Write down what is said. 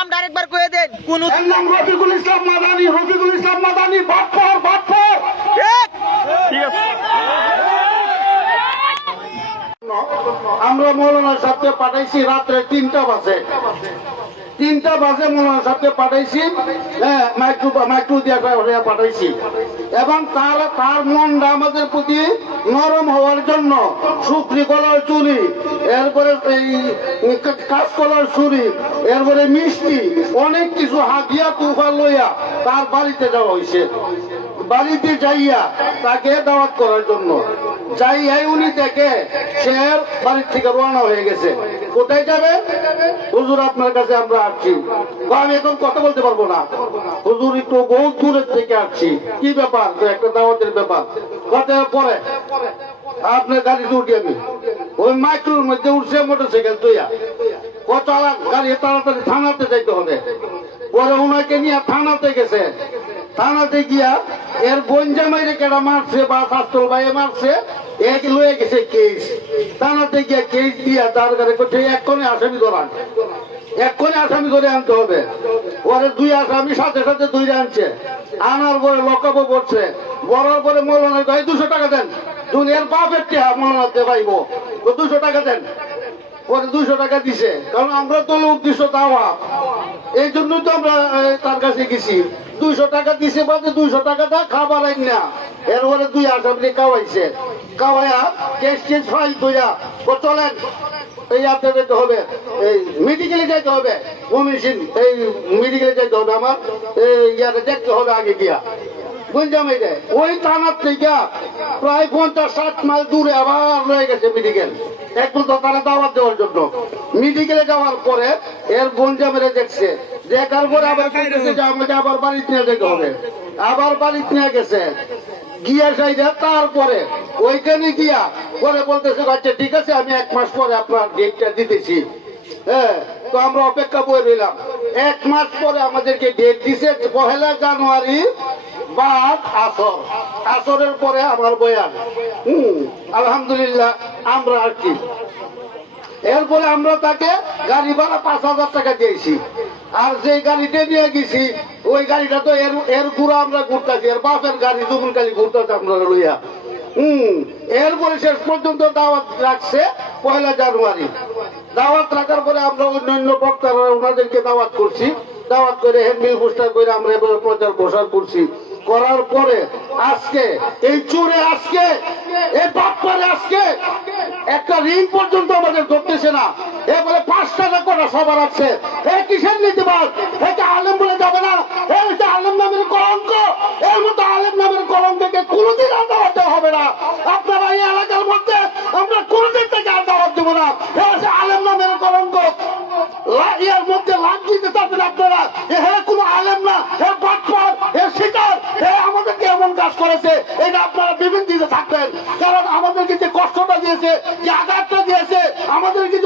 নামটা আরেকবার কয়ে দেন। কোন নাম রফিকুল ইসলাম মাদানি রফিকুল ইসলাম মাদানি ঠিক আছে। আমরা মৌলানা সাহেবকে পাঠাইছি রাত্রে তিনটা বাজে। তিনটা বাজে মৌলানা সাহেবকে পাঠাইছি। মাইক্রো মাইক্রো দিয়ে পাঠাইছি। এবং তার তার মনটা আমাদের প্রতি নরম হওয়ার জন্য শুকরি কলার চুরি, এরপরে এই কাজ কলার চুরি, এরপরে মিষ্টি, অনেক কিছু হাতিয়া তুফা লইয়া তার বাড়িতে যাওয়া হয়েছে বাড়িতে যাইয়া তাকে দাওয়াত করার জন্য। যাইয়াই উনি দেখে, সে বাড়ির থেকে রওনা হয়ে গেছে। কোথায় যাবে? হুজুর আপনার কাছে আমরা আসছি। আমি এখন কথা বলতে পারব না। হুজুর একটু বহু দূরের থেকে আসছি। কি ব্যাপার? একটা দাওয়াতের ব্যাপার। কথা পরে। আপনার গাড়িতে উঠি আমি ওই মাইক্রোর মধ্যে উঠছে মোটরসাইকেল তুইয়া কত গাড়ি তাড়াতাড়ি থানাতে যাইতে হবে। পরে ওনাকে নিয়ে থানাতে গেছে। থানাতে গিয়া এর বঞ্জামাইরে কেডা মারছে বা শাস্ত্র ভাই মারছে? এক লয়ে গেছে কেস। থানাতে গিয়া কেস দিয়া তার ঘরে করছে এক্ষণে আসামি ধরান এক্ষণে আসামি ধরে আনতে হবে। পরে দুই আসামি সাথে সাথে দুই আনছে। আনার পরে লকআপও পড়ছে বড়ার পরে মৌলানা কয়, দুশো টাকা দেন। দুনিয়ার বাপের টেহা মৌলানাতে পাইবো। তো দুশো টাকা দেন। পরে দুশো টাকা দিছে। কারণ আমরা তো উদ্দেশ্য দেওয়া। এই জন্যই তো আমরা তার কাছে গেছি। দুইশো টাকা দিছে বাদে দুইশো টাকাটা খাবার আইন না। এরপরে দুই আসামি কাওয়াইছে কাওয়াইয়া কেস টেস ফাইল কইরা ও চলেন এই হাতে যেতে হবে। এই মেডিকেলে যেতে হবে। এই মেডিকেলে যেতে হবে আমার। এই ইয়াতে দেখতে হবে আগে গিয়া। ওই থেকে প্রায় পঞ্চাশ ষাট মাইল দূরে আবার রয়ে গেছে মেডিকেল একটু দোকানে দাওয়াত দেওয়ার জন্য। মেডিকেলে যাওয়ার পরে এর গঞ্জা দেখছে। দেখার পরে আবার আমাকে আবার বাড়িতে নিয়ে যেতে হবে। আবার বাড়িতে নিয়ে গেছে। গিয়া সাইডে তারপরে ওইখানে গিয়া পরে বলতেছে আচ্ছা ঠিক আছে, আমি এক মাস পরে আপনার ডেটটা দিতেছি। হ্যাঁ তো আমরা অপেক্ষা করে রইলাম। এক মাস পরে আমাদেরকে ডেট দিছে, পহেলা জানুয়ারি, বাদ আসর। আসরের পরে আমার বয়ান। হম, আলহামদুলিল্লাহ, আমরা আর কি। এরপরে আমরা তাকে গাড়ি ভাড়া পাঁচ হাজার টাকা দিয়েছি। আর যে গাড়িটা নিয়ে গেছি ওই গাড়িটা তো এর এর ঘুরা আমরা ঘুরতেছি, এর বাপের গাড়ি দুগুন কালি ঘুরতেছি আমরা লইয়া। হম, এরপরে শেষ পর্যন্ত দাওয়াত রাখছে পয়লা জানুয়ারি। দাওয়াত রাখার পরে আমরা অন্যান্য বক্তারা ওনাদেরকে দাওয়াত করছি। দাওয়াত করে হ্যান্ডবিল পোস্টার করে আমরা এবার প্রচার প্রসার করছি। করার পরে আজকে, এই চোরে আজকে, এই বাপ্পারে আজকে একটা ঋণ পর্যন্ত আমাদের ধরতেছে না। এবারে পাঁচ টাকা করে সবার আছে। এ কিসের নীতিবাদ? এটা ইয়ার মধ্যে লাভ দিতে পারবেন আপনারা। হে কোনো আলেম না হে বাটপার হে শিকার হে আমাদেরকে এমন কাজ করেছে, এটা আপনারা বিভিন্ন দিতে থাকবেন। কারণ আমাদেরকে যে কষ্টটা দিয়েছে, যে আঘাতটা দিয়েছে, আমাদেরকে